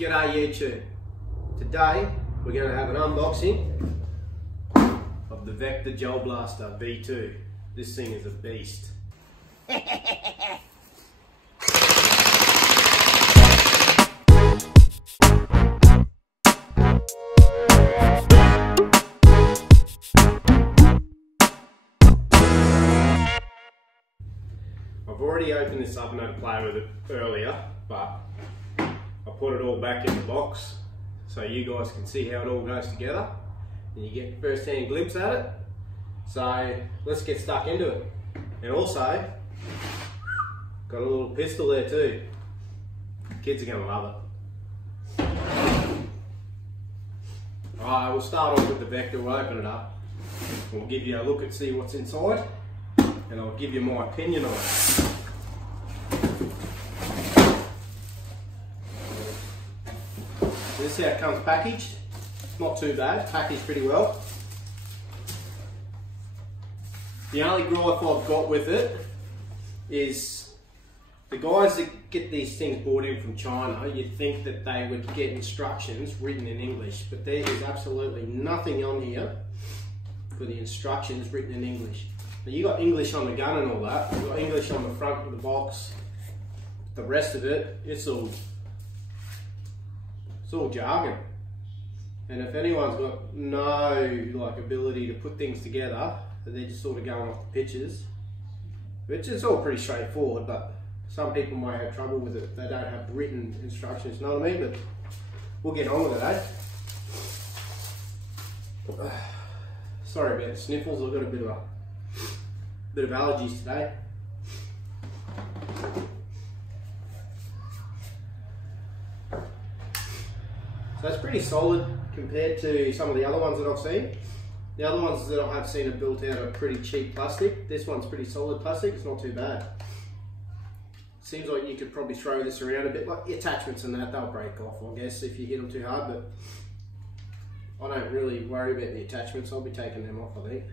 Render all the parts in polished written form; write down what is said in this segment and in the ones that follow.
G'day YouTube. Today we're going to have an unboxing of the Vector Gel Blaster V2. This thing is a beast. I've already opened this up and had to play with it earlier, but I put it all back in the box so you guys can see how it all goes together and you get first-hand glimpse at it. So let's get stuck into it. And also, got a little pistol there too. Kids are going to love it. Alright, we'll start off with the Vector. We'll open it up. We'll give you a look and see what's inside, and I'll give you my opinion on it. This is how it comes packaged. Not too bad, packaged pretty well. The only gripe I've got with it is the guys that get these things brought in from China, you'd think that they would get instructions written in English, but there is absolutely nothing on here for the instructions written in English. Now you got English on the gun and all that, you've got English on the front of the box. The rest of it, it's all jargon. And if anyone's got no ability to put things together, they're just sort of going off the pictures, which is all pretty straightforward, but some people might have trouble with it. They don't have written instructions, you know what I mean? But we'll get on with it, eh? Sorry about the sniffles, I've got a bit of allergies today. So it's pretty solid compared to some of the other ones that I've seen. The other ones that I have seen are built out of pretty cheap plastic. This one's pretty solid plastic, it's not too bad. Seems like you could probably throw this around a bit, like the attachments and that, they'll break off, I guess, if you hit them too hard, but I don't really worry about the attachments. I'll be taking them off, I think.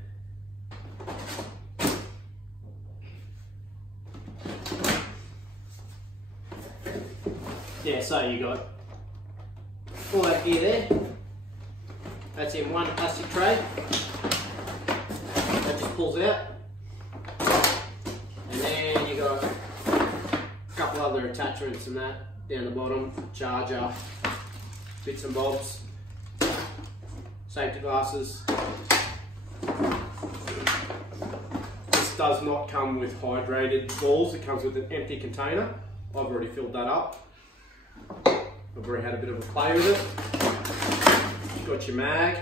Yeah, so you got all that gear there. That's in one plastic tray. That just pulls out. And then you got a couple other attachments and that down the bottom. Charger, bits and bobs, safety glasses. This does not come with hydrated balls, it comes with an empty container. I've already filled that up. I've already had a bit of a play with it. You've got your mag.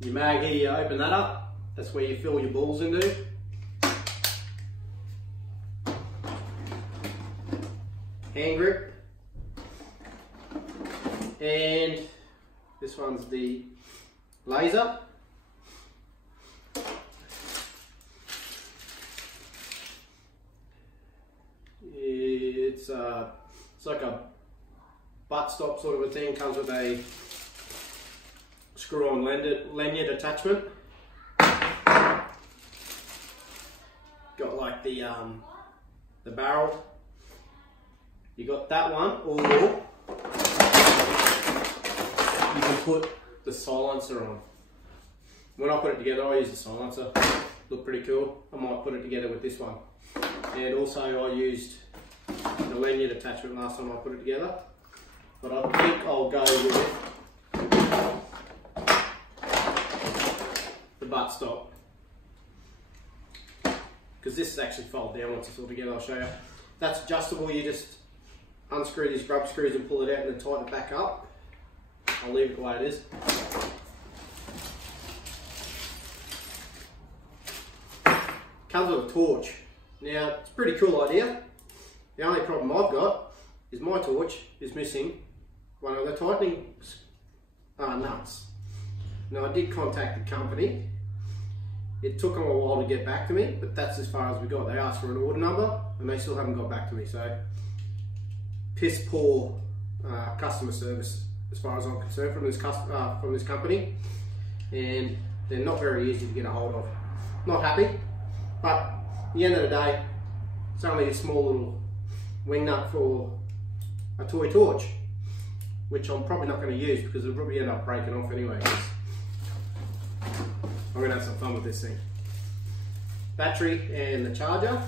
Your mag here, you open that up. That's where you fill your balls into. Hand grip. And this one's the laser. It's like a butt stop sort of a thing. Comes with a screw-on lanyard attachment. Got like the barrel. You got that one, or you can put the silencer on. When I put it together, I use the silencer. Look pretty cool. I might put it together with this one. And also I used the lanyard attachment last time I put it together, but I think I'll go with the butt stop, because this is actually fold down once it's all together. I'll show you. That's adjustable. You just unscrew these grub screws and pull it out and then tighten it back up. I'll leave it the way it is. Comes with a torch. Now, it's a pretty cool idea. The only problem I've got is my torch is missing one of the tightening nuts. Now, I did contact the company. It took them a while to get back to me, but that's as far as we got. They asked for an order number and they still haven't got back to me. So, piss poor customer service as far as I'm concerned from this company, and they're not very easy to get a hold of. Not happy, but at the end of the day, it's only a small little wing nut for a toy torch, which I'm probably not going to use because it'll probably end up breaking off anyway. I'm going to have some fun with this thing. Battery and the charger.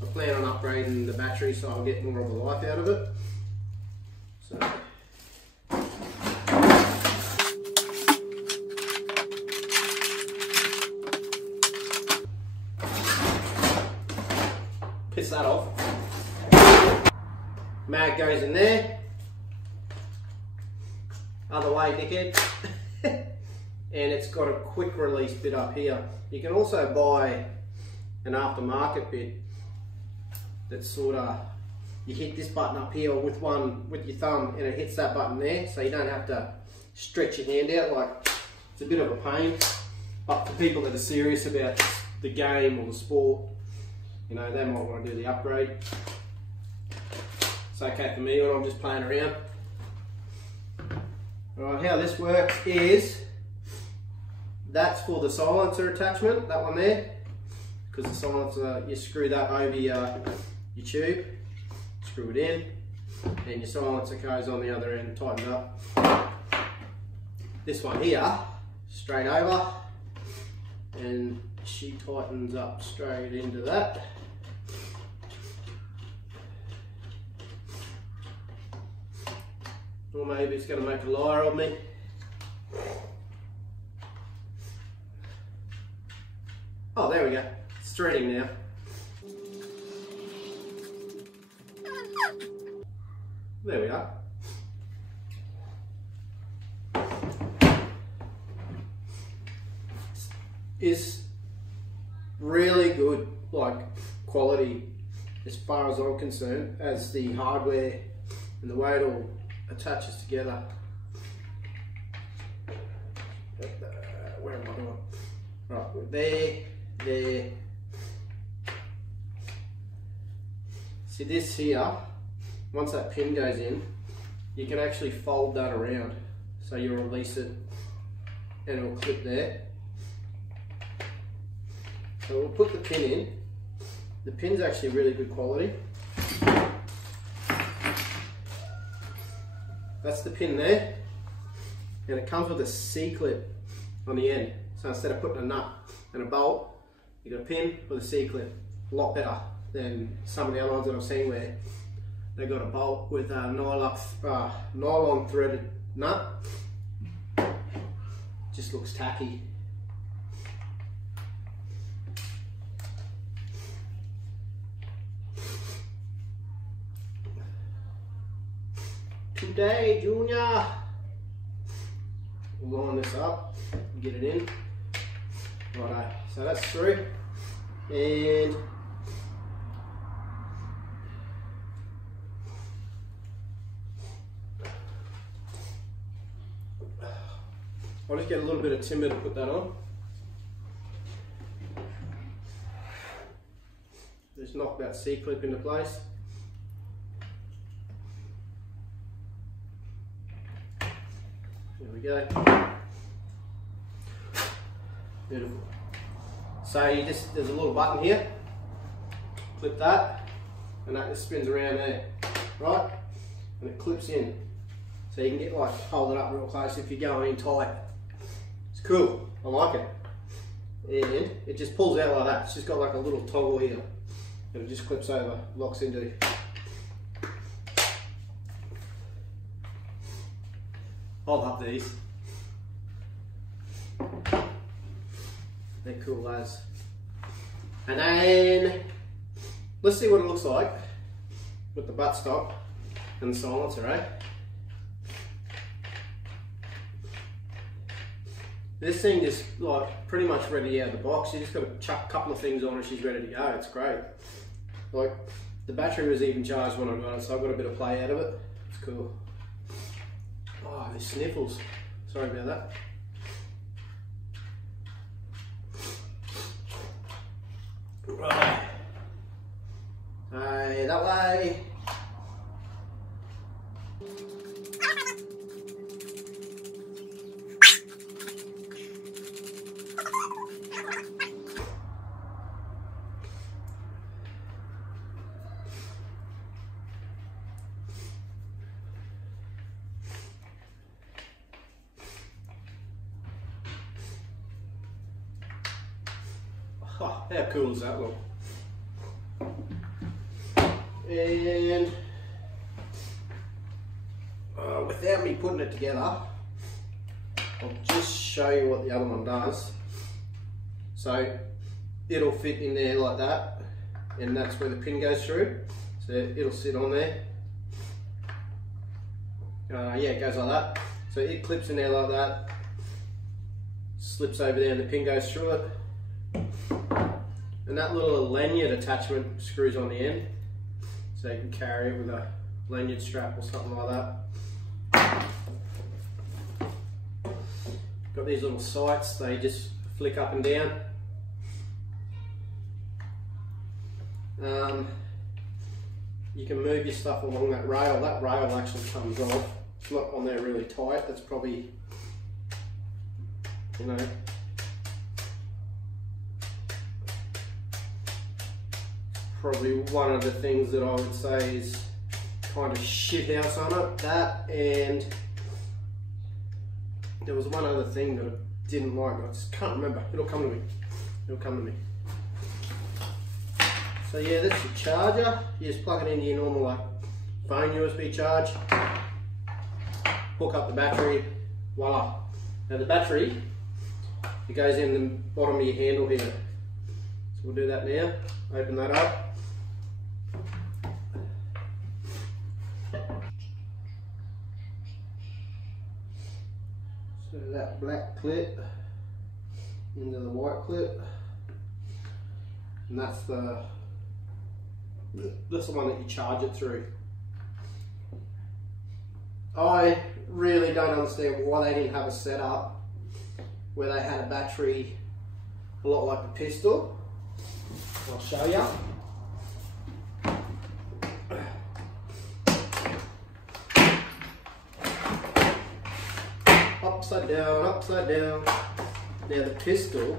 I plan on upgrading the battery so I'll get more of a life out of it. So. Piss that off. Mag goes in there. Other way, dickhead. And it's got a quick release bit up here. You can also buy an aftermarket bit that's sort of, you hit this button up here with your thumb and it hits that button there, so you don't have to stretch your hand out. Like, it's a bit of a pain, but for people that are serious about the game or the sport, you know, they might want to do the upgrade. It's okay for me when I'm just playing around. Alright, how this works is, that's for the silencer attachment, that one there, because the silencer, you screw that over your tube, screw it in, and your silencer goes on the other end, tightened up. This one here, straight over, and she tightens up straight into that. Or maybe it's going to make a liar of me. Oh, there we go. It's threading now. There we are. Is really good, like, quality as far as I'm concerned, as the hardware and the way it all attaches together. Where am I going? Right, we're there. See this here, once that pin goes in, you can actually fold that around. So you release it and it will clip there. So we'll put the pin in. The pin's actually really good quality. That's the pin there. And it comes with a C-clip on the end. So instead of putting a nut and a bolt, you got a pin with a C-clip. A lot better than some of the other ones that I've seen where they got a bolt with a nylon threaded nut. Just looks tacky. Today, Junior. We'll line this up and get it in. Righto, so that's through. And I'll just get a little bit of timber to put that on. Just knock that C-clip into place. There we go. Beautiful. So you just, there's a little button here. Clip that, and that just spins around there, right? And it clips in. So you can get, like, hold it up real close if you're going in tight. It's cool, I like it. And it just pulls out like that. It's just got like a little toggle here. And it just clips over, locks into. I love these. They're cool as. And then, let's see what it looks like with the buttstock and the silencer, eh? This thing is like pretty much ready out of the box. You just got to chuck a couple of things on and she's ready to go. It's great. Like, the battery was even charged when I got it, so I've got a bit of play out of it. It's cool. Oh, these sniffles. Sorry about that. Right. Hey, that way. Oh, how cool is that look? And without me putting it together, I'll just show you what the other one does. So it'll fit in there like that, and that's where the pin goes through. So it'll sit on there. Yeah, it goes like that. So it clips in there like that, slips over there and the pin goes through it. And that little lanyard attachment screws on the end, so you can carry it with a lanyard strap or something like that. Got these little sights, they just flick up and down. You can move your stuff along that rail. That rail actually comes off. It's not on there really tight. That's probably, you know, probably one of the things that I would say is kind of shithouse on it. That, and there was one other thing that I didn't like. I just can't remember. It'll come to me. It'll come to me. So yeah, that's your charger. You just plug it into your normal like phone USB charge. Hook up the battery. Voila. Now the battery, it goes in the bottom of your handle here. So we'll do that now. Open that up. So that black clip into the white clip, and that's the one that you charge it through. I really don't understand why they didn't have a setup where they had a battery a lot like the pistol. I'll show you. Upside down, upside down. Now the pistol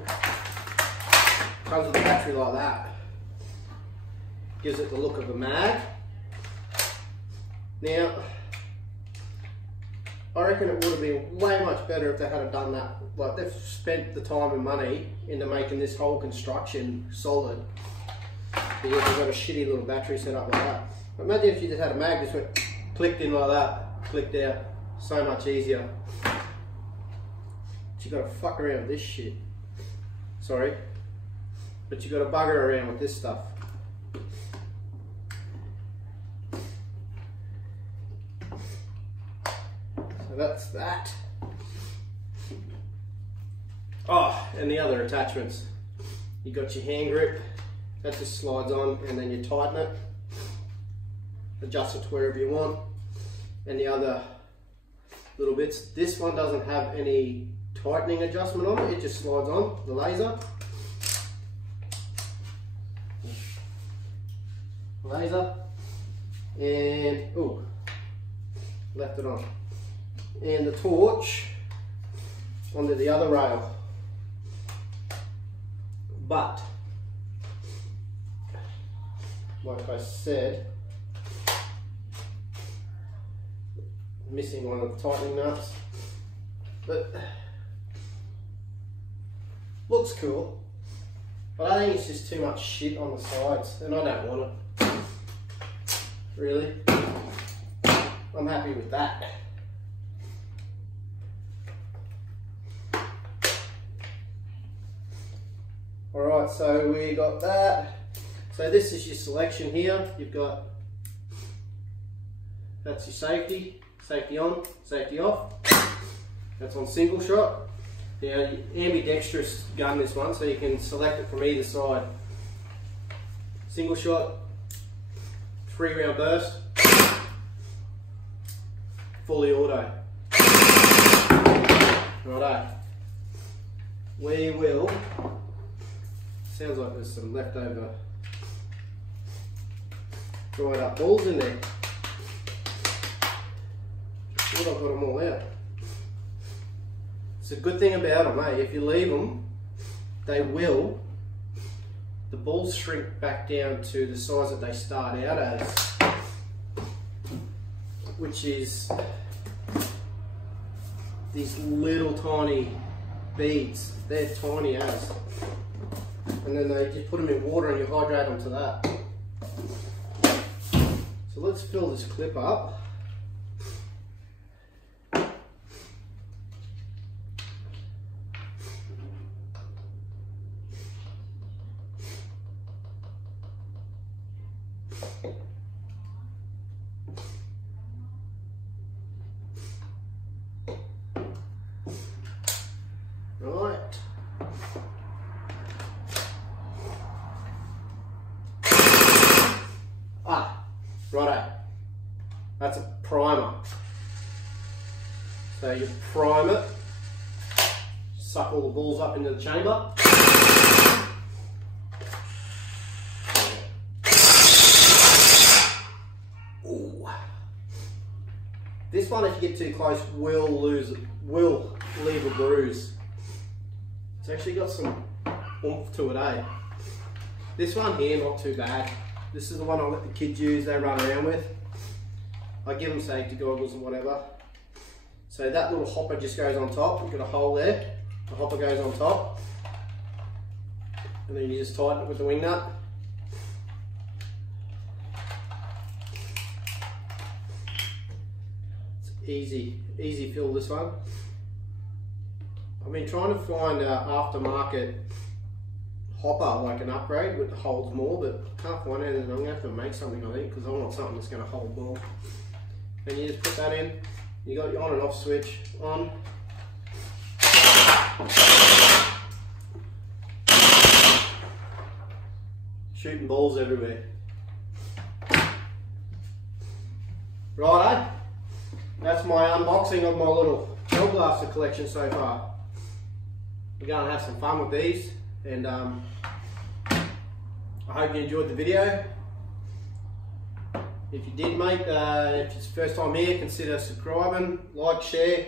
comes with a battery like that. Gives it the look of a mag. Now, I reckon it would have been way much better if they had done that. Like, they've spent the time and money into making this whole construction solid. Because they've got a shitty little battery set up like that. But imagine if you just had a mag just went clicked in like that, clicked out. So much easier. But you got to fuck around with this shit. Sorry. But you got to bugger around with this stuff. So that's that. Oh, and the other attachments. You got your hand grip, that just slides on and then you tighten it. Adjust it to wherever you want. And the other little bits. This one doesn't have any tightening adjustment on it, it just slides on, the laser. And, oh, left it on. And the torch onto the other rail. But, like I said, missing one of the tightening nuts. But, looks cool. But I think it's just too much shit on the sides, and I don't want it. Really. I'm happy with that. Alright, so we got that. So this is your selection here. You've got, that's your safety. Safety on, safety off. That's on single shot. Now, ambidextrous gun, this one, so you can select it from either side. Single shot, 3-round burst, fully auto. Righto. We will, sounds like there's some leftover dried up balls in there. I've got them all out. It's a good thing about them, eh? If you leave them, they will, the balls shrink back down to the size that they start out as, which is these little tiny beads. They're tiny as. and then they just put them in water and you hydrate them to that. So let's fill this clip up. Right. Righto. That's a primer. So you prime it, suck all the balls up into the chamber. Ooh. This one, if you get too close, will leave a bruise. It's actually got some oomph to it, eh? This one here, not too bad. This is the one I let the kids use, they run around with. I give them safety goggles and whatever. So that little hopper just goes on top. You've got a hole there. The hopper goes on top. And then you just tighten it with the wing nut. It's easy fill, this one. I've been trying to find an aftermarket hopper, like an upgrade that holds more, but I can't find anything. I'm going to have to make something, I think, because I want something that's going to hold more. And you just put that in. You got your on and off switch on. Shooting balls everywhere. Righto, that's my unboxing of my little gel blaster collection so far. We're going to have some fun with these, and I hope you enjoyed the video. If you did, mate, if it's the first time here, consider subscribing, like, share,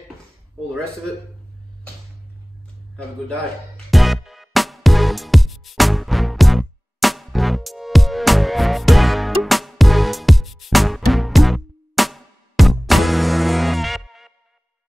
all the rest of it. Have a good day.